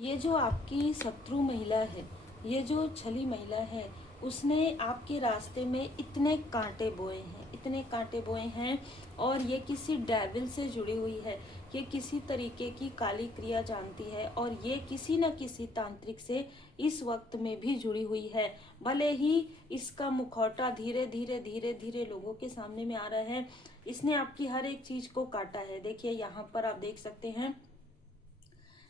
ये जो आपकी शत्रु महिला है, ये जो छली महिला है, उसने आपके रास्ते में इतने कांटे बोए हैं, इतने कांटे बोए हैं। और ये किसी डेविल से जुड़ी हुई है, ये किसी तरीके की काली क्रिया जानती है, और ये किसी न किसी तांत्रिक से इस वक्त में भी जुड़ी हुई है। भले ही इसका मुखौटा धीरे धीरे धीरे धीरे लोगों के सामने में आ रहा है। इसने आपकी हर एक चीज को काटा है। देखिए यहाँ पर आप देख सकते हैं,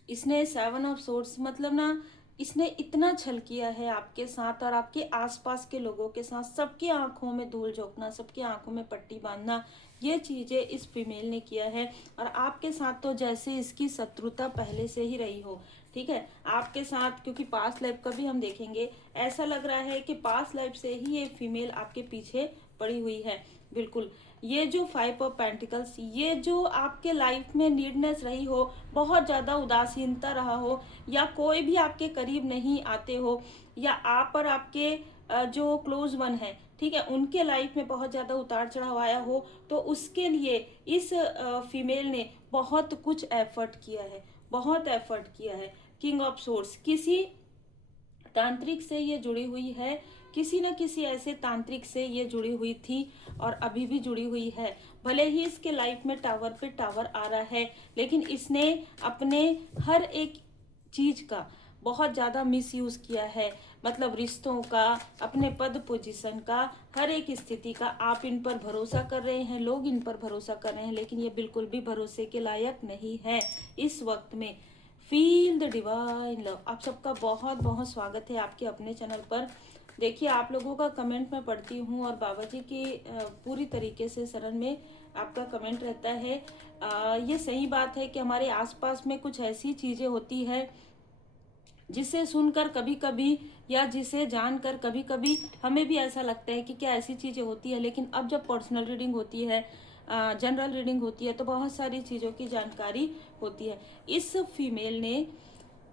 इसने 7 ऑफ सोर्ड्स मतलब ना, इसने इतना छल किया है आपके साथ और आपके आसपास के लोगों के साथ। सबके आंखों में धूल झोंकना, सबके आंखों में पट्टी बांधना, ये चीजें इस फीमेल ने किया है। और आपके साथ तो जैसे इसकी शत्रुता पहले से ही रही हो, ठीक है। आपके साथ, क्योंकि पास्ट लाइफ का भी हम देखेंगे, ऐसा लग रहा है कि पास्ट लाइफ से ही ये फीमेल आपके पीछे पड़ी हुई है। बिल्कुल। ये जो 5 ऑफ पेंटिकल्स, ये जो आपके लाइफ में नीडनेस रही हो, बहुत ज़्यादा उदासीनता रहा हो, या कोई भी आपके करीब नहीं आते हो, या आप और आपके जो क्लोज वन है, ठीक है, उनके लाइफ में बहुत ज़्यादा उतार चढ़ाव आया हो, तो उसके लिए इस फीमेल ने बहुत कुछ एफर्ट किया है, बहुत एफर्ट किया है। किंग ऑफ सोर्स, किसी तांत्रिक से ये जुड़ी हुई है, किसी न किसी ऐसे तांत्रिक से ये जुड़ी हुई थी और अभी भी जुड़ी हुई है। भले ही इसके लाइफ में टावर पे टावर आ रहा है, लेकिन इसने अपने हर एक चीज का बहुत ज्यादा मिस यूज किया है। मतलब रिश्तों का, अपने पद पोजीशन का, हर एक स्थिति का। आप इन पर भरोसा कर रहे हैं, लोग इन पर भरोसा कर रहे हैं, लेकिन ये बिल्कुल भी भरोसे के लायक नहीं है इस वक्त में। Feel the divine love. आप सबका बहुत बहुत स्वागत है आपके अपने चैनल पर। देखिए, आप लोगों का कमेंट मैं पढ़ती हूँ और बाबा जी की पूरी तरीके से शरण में आपका कमेंट रहता है। ये सही बात है कि हमारे आसपास में कुछ ऐसी चीज़ें होती है जिसे सुनकर कभी कभी, या जिसे जानकर कभी कभी हमें भी ऐसा लगता है कि क्या ऐसी चीज़ें होती है। लेकिन अब जब पर्सनल रीडिंग होती है, जनरल रीडिंग होती है, तो बहुत सारी चीज़ों की जानकारी होती है। इस फीमेल ने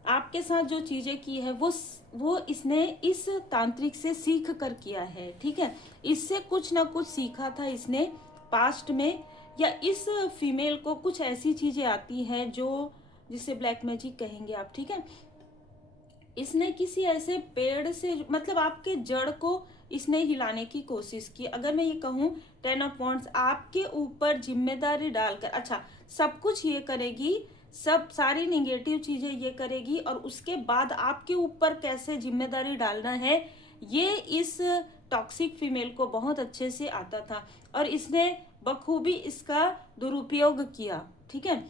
आपके साथ जो चीजें की है, वो इसने इस तांत्रिक से सीख कर किया है, ठीक है। इससे कुछ ना कुछ सीखा था इसने पास्ट में, या इस फीमेल को कुछ ऐसी चीजें आती हैं जो, जिसे ब्लैक मैजिक कहेंगे आप, ठीक है। इसने किसी ऐसे पेड़ से, मतलब आपके जड़ को इसने हिलाने की कोशिश की। अगर मैं ये कहूँ, 10 ऑफ वांड्स, आपके ऊपर जिम्मेदारी डालकर, अच्छा सब कुछ ये करेगी, सब सारी निगेटिव चीजें ये करेगी, और उसके बाद आपके ऊपर कैसे जिम्मेदारी डालना है, ये इस टॉक्सिक फीमेल को बहुत अच्छे से आता था, और इसने बखूबी इसका दुरुपयोग किया, ठीक है।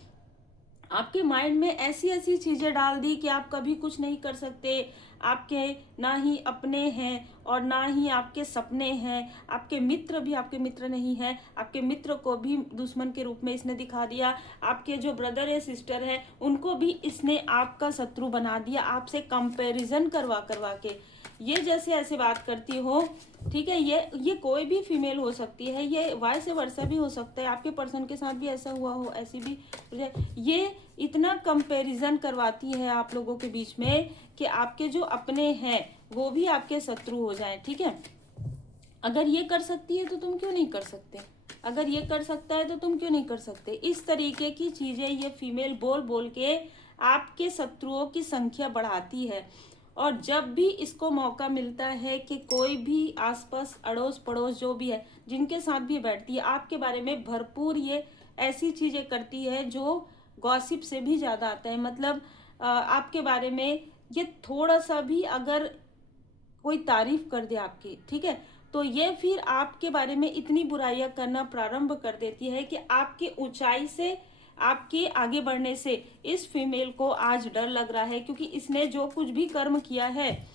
आपके माइंड में ऐसी ऐसी चीजें डाल दी कि आप कभी कुछ नहीं कर सकते। आपके ना ही अपने हैं और ना ही आपके सपने हैं। आपके मित्र भी आपके मित्र नहीं है, आपके मित्र को भी दुश्मन के रूप में इसने दिखा दिया। आपके जो ब्रदर या सिस्टर है, उनको भी इसने आपका शत्रु बना दिया, आपसे कंपैरिजन करवा करवा के। ये जैसे ऐसे बात करती हो, ठीक है, ये कोई भी फीमेल हो सकती है, ये वाइस वर्सा भी हो सकता है, आपके पर्सन के साथ भी ऐसा हुआ हो, ऐसी भी। ये इतना कंपैरिजन करवाती है आप लोगों के बीच में कि आपके जो अपने हैं वो भी आपके शत्रु हो जाएं, ठीक है। अगर ये कर सकती है तो तुम क्यों नहीं कर सकते, अगर ये कर सकता है तो तुम क्यों नहीं कर सकते। इस तरीके की चीजें ये फीमेल बोल बोल के आपके शत्रुओं की संख्या बढ़ाती है। और जब भी इसको मौका मिलता है कि कोई भी आसपास अड़ोस पड़ोस जो भी है, जिनके साथ भी बैठती है, आपके बारे में भरपूर ये ऐसी चीजें करती है जो गॉसिप से भी ज्यादा आता है। मतलब आपके बारे में ये थोड़ा सा भी अगर कोई तारीफ कर दे आपकी, ठीक है, तो ये फिर आपके बारे में इतनी बुराइयां करना प्रारंभ कर देती है कि आपकी ऊंचाई से, आपके आगे बढ़ने से इस फीमेल को आज डर लग रहा है। क्योंकि इसने जो कुछ भी कर्म किया है,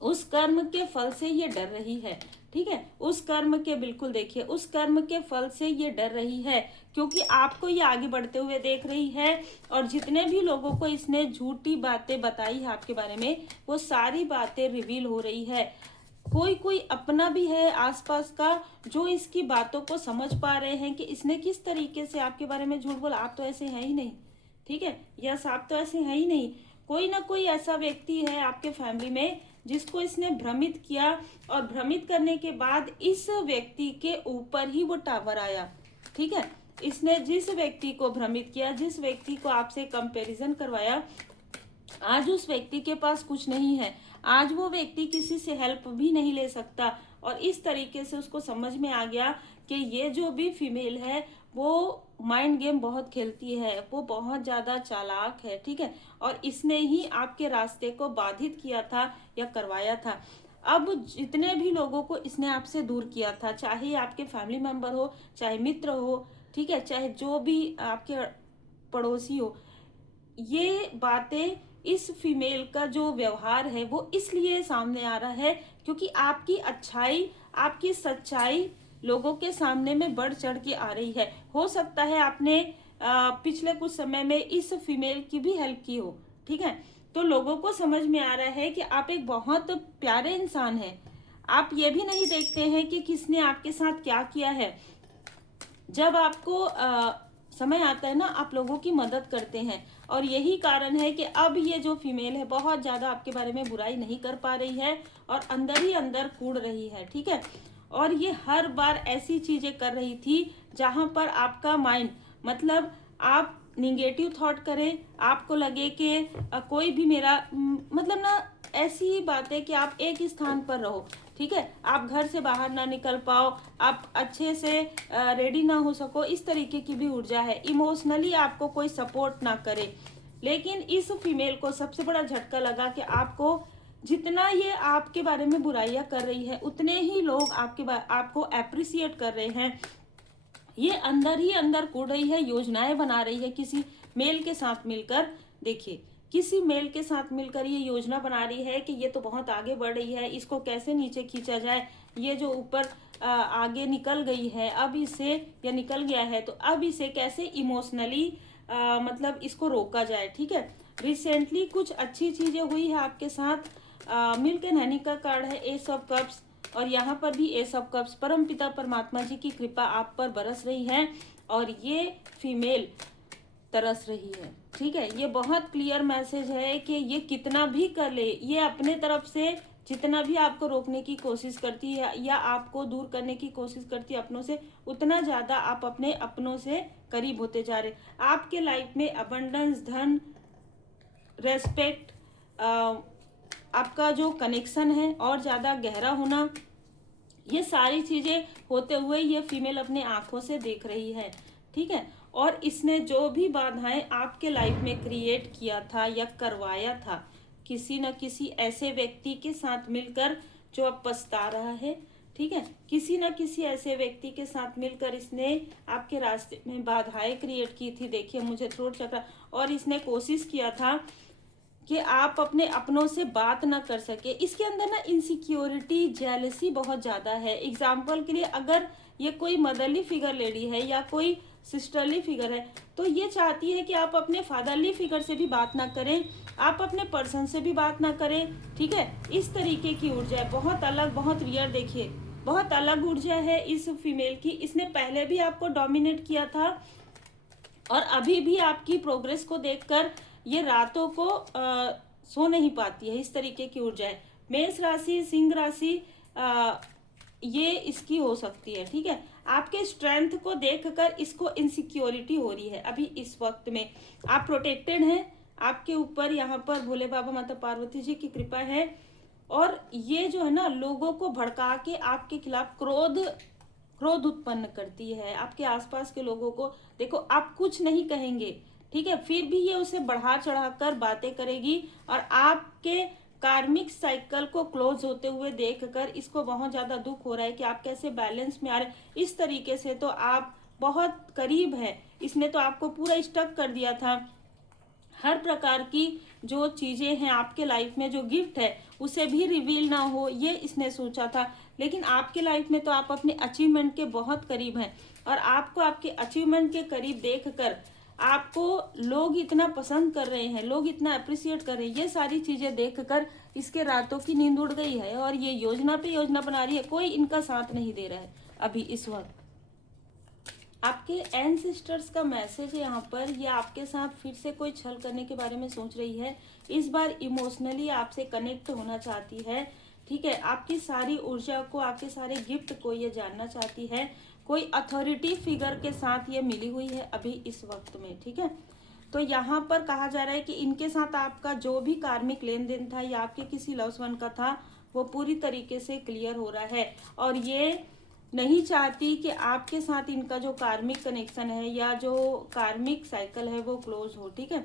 उस कर्म के फल से ये डर रही है, ठीक है। उस कर्म के, बिल्कुल देखिए, उस कर्म के फल से ये डर रही है, क्योंकि आपको ये आगे बढ़ते हुए देख रही है। और जितने भी लोगों को इसने झूठी बातें बताई है आपके बारे में, वो सारी बातें रिवील हो रही है। कोई कोई अपना भी है आसपास का जो इसकी बातों को समझ पा रहे हैं कि इसने किस तरीके से आपके बारे में झूठ बोला। आप तो ऐसे हैं ही नहीं, ठीक है, यस, आप तो ऐसे हैं ही नहीं। कोई ना कोई ऐसा व्यक्ति है आपके फैमिली में जिसको इसने भ्रमित किया, और भ्रमित करने के बाद इस व्यक्ति के ऊपर ही वो टावर आया, ठीक है। इसने जिस व्यक्ति को भ्रमित किया, जिस व्यक्ति को आपसे कंपैरिजन करवाया, आज उस व्यक्ति के पास कुछ नहीं है, आज वो व्यक्ति किसी से हेल्प भी नहीं ले सकता। और इस तरीके से उसको समझ में आ गया कि ये जो भी फीमेल है वो माइंड गेम बहुत खेलती है, वो बहुत ज़्यादा चालाक है, ठीक है, और इसने ही आपके रास्ते को बाधित किया था या करवाया था। अब जितने भी लोगों को इसने आपसे दूर किया था, चाहे आपके फैमिली मेंबर हो, चाहे मित्र हो, ठीक है, चाहे जो भी आपके पड़ोसी हो, ये बातें, इस फीमेल का जो व्यवहार है वो इसलिए सामने आ रहा है क्योंकि आपकी अच्छाई, आपकी सच्चाई लोगों के सामने में बढ़ चढ़ के आ रही है। हो सकता है आपने पिछले कुछ समय में इस फीमेल की भी हेल्प की हो, ठीक है, तो लोगों को समझ में आ रहा है कि आप एक बहुत प्यारे इंसान हैं। आप ये भी नहीं देखते हैं कि किसने आपके साथ क्या किया है। जब आपको समय आता है ना, आप लोगों की मदद करते हैं, और यही कारण है कि अब ये जो फीमेल है बहुत ज़्यादा आपके बारे में बुराई नहीं कर पा रही है और अंदर ही अंदर कूड़ रही है, ठीक है। और ये हर बार ऐसी चीज़ें कर रही थी जहाँ पर आपका माइंड, मतलब आप निगेटिव थॉट करें, आपको लगे कि कोई भी मेरा मतलब ना, ऐसी ही बात है कि आप एक ही स्थान पर रहो, ठीक है, आप घर से बाहर ना निकल पाओ, आप अच्छे से रेडी ना हो सको, इस तरीके की भी ऊर्जा है। इमोशनली आपको कोई सपोर्ट ना करे। लेकिन इस फीमेल को सबसे बड़ा झटका लगा कि आपको जितना ये आपके बारे में बुराइयां कर रही है उतने ही लोग आपको अप्रिसिएट कर रहे हैं। ये अंदर ही अंदर कूद रही है, योजनाएं बना रही है किसी मेल के साथ मिलकर। देखिए, किसी मेल के साथ मिलकर ये योजना बना रही है कि ये तो बहुत आगे बढ़ रही है, इसको कैसे नीचे खींचा जाए, ये जो ऊपर आगे निकल गई है अब इसे, या निकल गया है तो अब इसे कैसे इमोशनली मतलब इसको रोका जाए, ठीक है। रिसेंटली कुछ अच्छी चीजें हुई है आपके साथ। मिल्क एंड हनी का कार्ड है, एस ऑफ कप्स, और यहाँ पर भी एस ऑफ कप्स। परम पिता परमात्मा जी की कृपा आप पर बरस रही है और ये फीमेल तरस रही है, ठीक है। ये बहुत क्लियर मैसेज है कि ये कितना भी कर ले, ये अपने तरफ से जितना भी आपको रोकने की कोशिश करती है या आपको दूर करने की कोशिश करती है अपनों से, उतना ज्यादा आप अपने अपनों से करीब होते जा रहे। आपके लाइफ में अबंडेंस, धन, रेस्पेक्ट, आपका जो कनेक्शन है और ज़्यादा गहरा होना, ये सारी चीज़ें होते हुए ये फीमेल अपने आंखों से देख रही है, ठीक है। और इसने जो भी बाधाएं आपके लाइफ में क्रिएट किया था या करवाया था, किसी न किसी ऐसे व्यक्ति के साथ मिलकर जो अब पछता रहा है, ठीक है, किसी न किसी ऐसे व्यक्ति के साथ मिलकर इसने आपके रास्ते में बाधाएं क्रिएट की थी। देखिए, मुझे थ्रोट चक्र, और इसने कोशिश किया था कि आप अपने अपनों से बात ना कर सके। इसके अंदर ना इनसिक्योरिटी, जेलसी बहुत ज़्यादा है। एग्जाम्पल के लिए, अगर ये कोई मदरली फिगर लेडी है या कोई सिस्टरली फिगर है तो ये चाहती है कि आप अपने फादरली फिगर से भी बात ना करें, आप अपने पर्सन से भी बात ना करें, ठीक है। इस तरीके की ऊर्जा है, बहुत अलग, बहुत रियर। देखिए, बहुत अलग ऊर्जा है इस फीमेल की। इसने पहले भी आपको डोमिनेट किया था और अभी भी आपकी प्रोग्रेस को देखकर ये रातों को सो नहीं पाती है। इस तरीके की ऊर्जा है। मेष राशि, सिंह राशि, ये इसकी हो सकती है, ठीक है। आपके स्ट्रेंथ को देखकर इसको इनसिक्योरिटी हो रही है। अभी इस वक्त में आप प्रोटेक्टेड हैं, आपके ऊपर यहाँ पर भोले बाबा माता पार्वती जी की कृपा है। और ये जो है ना, लोगों को भड़का के आपके खिलाफ क्रोध उत्पन्न करती है। आपके आसपास के लोगों को, देखो, आप कुछ नहीं कहेंगे, ठीक है, फिर भी ये उसे बढ़ा चढ़ाकर बातें करेगी और आपके कार्मिक साइकिल को क्लोज होते हुए देखकर इसको बहुत ज्यादा दुख हो रहा है कि आप कैसे बैलेंस में आ रहे। इस तरीके से तो आप बहुत करीब है, इसने तो आपको पूरा स्टक कर दिया था। हर प्रकार की जो चीजें हैं आपके लाइफ में, जो गिफ्ट है उसे भी रिवील ना हो, ये इसने सोचा था। लेकिन आपके लाइफ में तो आप अपने अचीवमेंट के बहुत करीब हैं और आपको आपके अचीवमेंट के करीब देखकर आपको लोग इतना पसंद कर रहे हैं, लोग इतना अप्रिशिएट कर रहे हैं। ये सारी चीजें देखकर इसके रातों की नींद उड़ गई है और ये योजना पे योजना बना रही है। कोई इनका साथ नहीं दे रहा है अभी इस वक्त। आपके एंसेस्टर्स का मैसेज है यहाँ पर, ये आपके साथ फिर से कोई छल करने के बारे में सोच रही है। इस बार इमोशनली आपसे कनेक्ट होना चाहती है, ठीक है। आपकी सारी ऊर्जा को, आपके सारे गिफ्ट को ये जानना चाहती है। कोई अथॉरिटी फिगर के साथ ये मिली हुई है अभी इस वक्त में, ठीक है। तो यहाँ पर कहा जा रहा है कि इनके साथ आपका जो भी कार्मिक लेन देन था या आपके किसी लव्स वन का था वो पूरी तरीके से क्लियर हो रहा है, और ये नहीं चाहती कि आपके साथ इनका जो कार्मिक कनेक्शन है या जो कार्मिक साइकिल है वो क्लोज हो। ठीक है,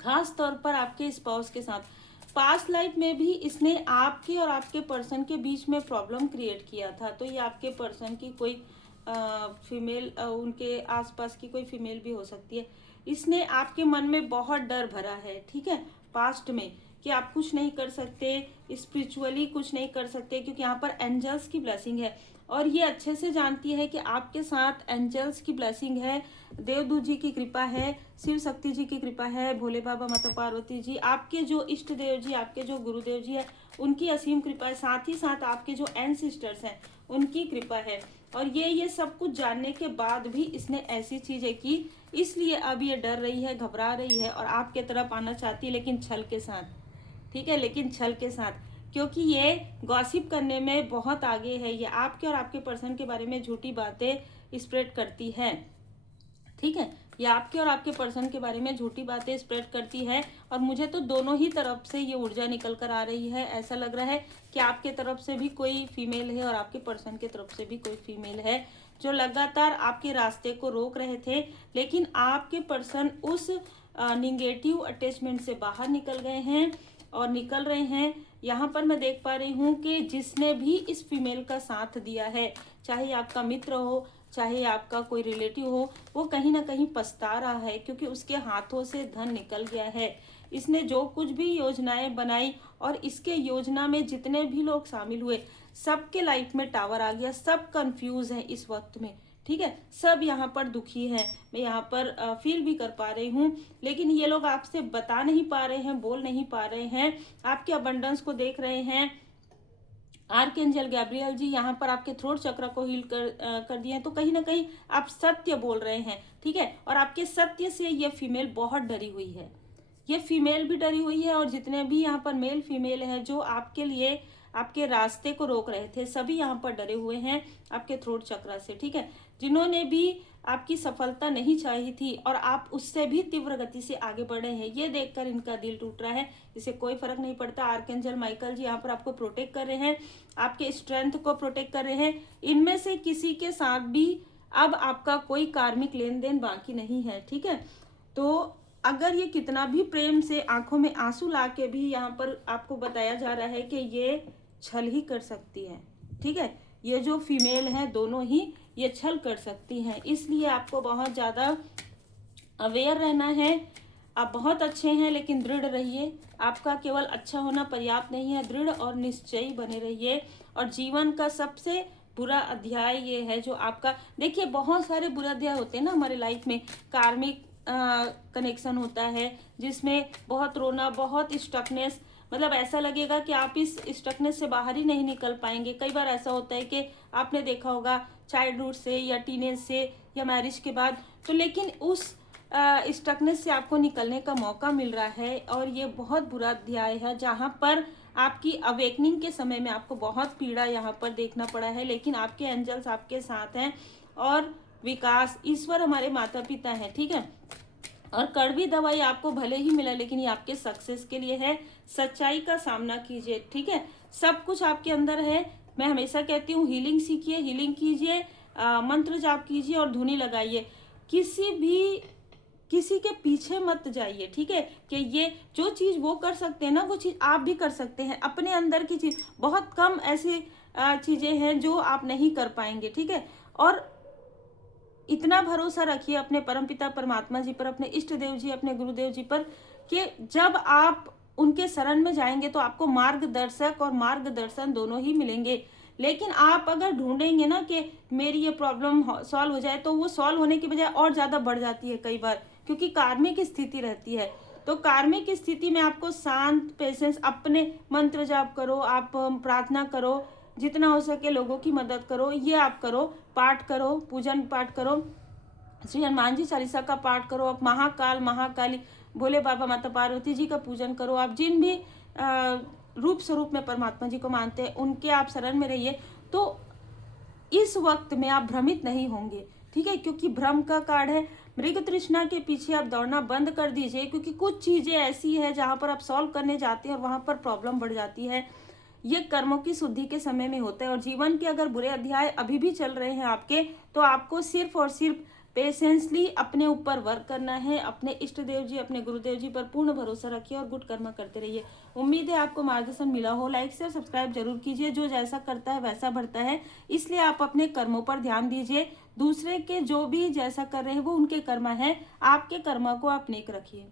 खास तौर पर आपके स्पाउस के साथ पास्ट लाइफ में भी इसने आपके और आपके पर्सन के बीच में प्रॉब्लम क्रिएट किया था। तो ये आपके पर्सन की कोई फीमेल, उनके आसपास की कोई फीमेल भी हो सकती है। इसने आपके मन में बहुत डर भरा है, ठीक है, पास्ट में, कि आप कुछ नहीं कर सकते, स्पिरिचुअली कुछ नहीं कर सकते, क्योंकि यहाँ पर एंजल्स की ब्लेसिंग है। और ये अच्छे से जानती है कि आपके साथ एंजल्स की ब्लेसिंग है, देवदूत जी की कृपा है, शिव शक्ति जी की कृपा है, भोले बाबा, माता पार्वती जी, आपके जो इष्ट देव जी, आपके जो गुरुदेव जी है, उनकी असीम कृपा है, साथ ही साथ आपके जो एंसेस्टर्स हैं उनकी कृपा है। और ये सब कुछ जानने के बाद भी इसने ऐसी चीजें की, इसलिए अब ये डर रही है, घबरा रही है और आपके तरफ आना चाहती है, लेकिन छल के साथ। ठीक है, लेकिन छल के साथ, क्योंकि ये गॉसिप करने में बहुत आगे है। ये आपके और आपके पर्सन के बारे में झूठी बातें स्प्रेड करती है। ठीक है, ये आपके और आपके पर्सन के बारे में झूठी बातें स्प्रेड करती है। और मुझे तो दोनों ही तरफ से ये ऊर्जा निकल कर आ रही है। ऐसा लग रहा है कि आपके तरफ से भी कोई फीमेल है और आपके पर्सन की तरफ से भी कोई फीमेल है, जो लगातार आपके रास्ते को रोक रहे थे, लेकिन आपके पर्सन उस निगेटिव अटैचमेंट से बाहर निकल गए हैं और निकल रहे हैं। यहाँ पर मैं देख पा रही हूँ कि जिसने भी इस फीमेल का साथ दिया है, चाहे आपका मित्र हो, चाहे आपका कोई रिलेटिव हो, वो कहीं ना कहीं पछता रहा है, क्योंकि उसके हाथों से धन निकल गया है। इसने जो कुछ भी योजनाएं बनाई और इसके योजना में जितने भी लोग शामिल हुए, सबके लाइफ में टावर आ गया, सब कंफ्यूज है इस वक्त में। ठीक है, सब यहाँ पर दुखी है, मैं यहाँ पर फील भी कर पा रही हूँ, लेकिन ये लोग आपसे बता नहीं पा रहे हैं, बोल नहीं पा रहे हैं, आपके अबंडेंस को देख रहे हैं। आर्कएंजल गैब्रियल जी यहाँ पर आपके थ्रोट चक्र को हील कर दिए हैं, तो कहीं ना कहीं आप सत्य बोल रहे हैं। ठीक है, और आपके सत्य से ये फीमेल बहुत डरी हुई है, ये फीमेल भी डरी हुई है, और जितने भी यहाँ पर मेल फीमेल हैं जो आपके लिए आपके रास्ते को रोक रहे थे, सभी यहाँ पर डरे हुए हैं आपके थ्रोट चक्र से। ठीक है, जिन्होंने भी आपकी सफलता नहीं चाही थी और आप उससे भी तीव्र गति से आगे बढ़ रहे हैं, ये देखकर इनका दिल टूट रहा है। इसे कोई फर्क नहीं पड़ता। आर्कएंजल माइकल जी यहाँ पर आपको प्रोटेक्ट कर रहे हैं, आपके स्ट्रेंथ को प्रोटेक्ट कर रहे हैं। इनमें से किसी के साथ भी अब आपका कोई कार्मिक लेन देन बाकी नहीं है। ठीक है, तो अगर ये कितना भी प्रेम से आंखों में आंसू ला के भी यहाँ पर आपको बताया जा रहा है कि ये छल ही कर सकती है। ठीक है, ये जो फीमेल है दोनों ही ये छल कर सकती हैं, इसलिए आपको बहुत ज़्यादा अवेयर रहना है। आप बहुत अच्छे हैं, लेकिन दृढ़ रहिए। आपका केवल अच्छा होना पर्याप्त नहीं है, दृढ़ और निश्चयी बने रहिए। और जीवन का सबसे बुरा अध्याय ये है जो आपका, देखिए बहुत सारे बुरे अध्याय होते हैं ना हमारे लाइफ में। कार्मिक कनेक्शन होता है जिसमें बहुत रोना, बहुत स्टकनेस, मतलब ऐसा लगेगा कि आप इस स्टकनेस से बाहर ही नहीं निकल पाएंगे। कई बार ऐसा होता है कि आपने देखा होगा चाइल्डहुड से या टीनेज से या मैरिज के बाद, तो लेकिन उस स्टकनेस से आपको निकलने का मौका मिल रहा है। और ये बहुत बुरा अध्याय है जहाँ पर आपकी अवेकनिंग के समय में आपको बहुत पीड़ा यहाँ पर देखना पड़ा है, लेकिन आपके एंजल्स आपके साथ हैं। और विकास, ईश्वर हमारे माता पिता हैं। ठीक है, और कड़वी दवाई आपको भले ही मिला, लेकिन ये आपके सक्सेस के लिए है। सच्चाई का सामना कीजिए। ठीक है, सब कुछ आपके अंदर है। मैं हमेशा कहती हूँ हीलिंग सीखिए, हीलिंग कीजिए, मंत्र जाप कीजिए और धुनी लगाइए। किसी के पीछे मत जाइए। ठीक है, कि ये जो चीज़ वो कर सकते हैं ना, वो चीज़ आप भी कर सकते हैं। अपने अंदर की चीज़, बहुत कम ऐसी चीज़ें हैं जो आप नहीं कर पाएंगे। ठीक है, और इतना भरोसा रखिए अपने परमपिता परमात्मा जी पर, अपने इष्ट देव जी, अपने गुरुदेव जी पर, कि जब आप उनके शरण में जाएंगे तो आपको मार्गदर्शक और मार्गदर्शन दोनों ही मिलेंगे। लेकिन आप अगर ढूंढेंगे ना कि मेरी ये प्रॉब्लम सॉल्व हो जाए, तो वो सॉल्व होने की बजाय और ज़्यादा बढ़ जाती है कई बार, क्योंकि कार्मिक स्थिति रहती है। तो कार्मिक स्थिति में आपको शांत, पेशेंस, अपने मंत्र जाप करो, आप प्रार्थना करो, जितना हो सके लोगों की मदद करो, ये आप करो, पाठ करो, पूजन पाठ करो, श्री हनुमान जी चालीसा का पाठ करो, आप महाकाल, महाकाली, भोले बाबा, माता पार्वती जी का पूजन करो। आप जिन भी रूप स्वरूप में परमात्मा जी को मानते हैं उनके आप शरण में रहिए, तो इस वक्त में आप भ्रमित नहीं होंगे। ठीक है, क्योंकि भ्रम का कार्ड है, मृग तृष्णा के पीछे आप दौड़ना बंद कर दीजिए, क्योंकि कुछ चीजें ऐसी है जहां पर आप सॉल्व करने जाते हैं और वहां पर प्रॉब्लम बढ़ जाती है। ये कर्मों की शुद्धि के समय में होता है। और जीवन के अगर बुरे अध्याय अभी भी चल रहे हैं आपके, तो आपको सिर्फ और सिर्फ पेशेंसली अपने ऊपर वर्क करना है। अपने इष्ट देव जी, अपने गुरुदेव जी पर पूर्ण भरोसा रखिए और गुड कर्म करते रहिए। उम्मीद है आपको मार्गदर्शन मिला हो। लाइक शेयर सब्सक्राइब जरूर कीजिए। जो जैसा करता है वैसा बढ़ता है, इसलिए आप अपने कर्मों पर ध्यान दीजिए। दूसरे के जो भी जैसा कर रहे हैं वो उनके कर्म है, आपके कर्म को आप नेक रखिए।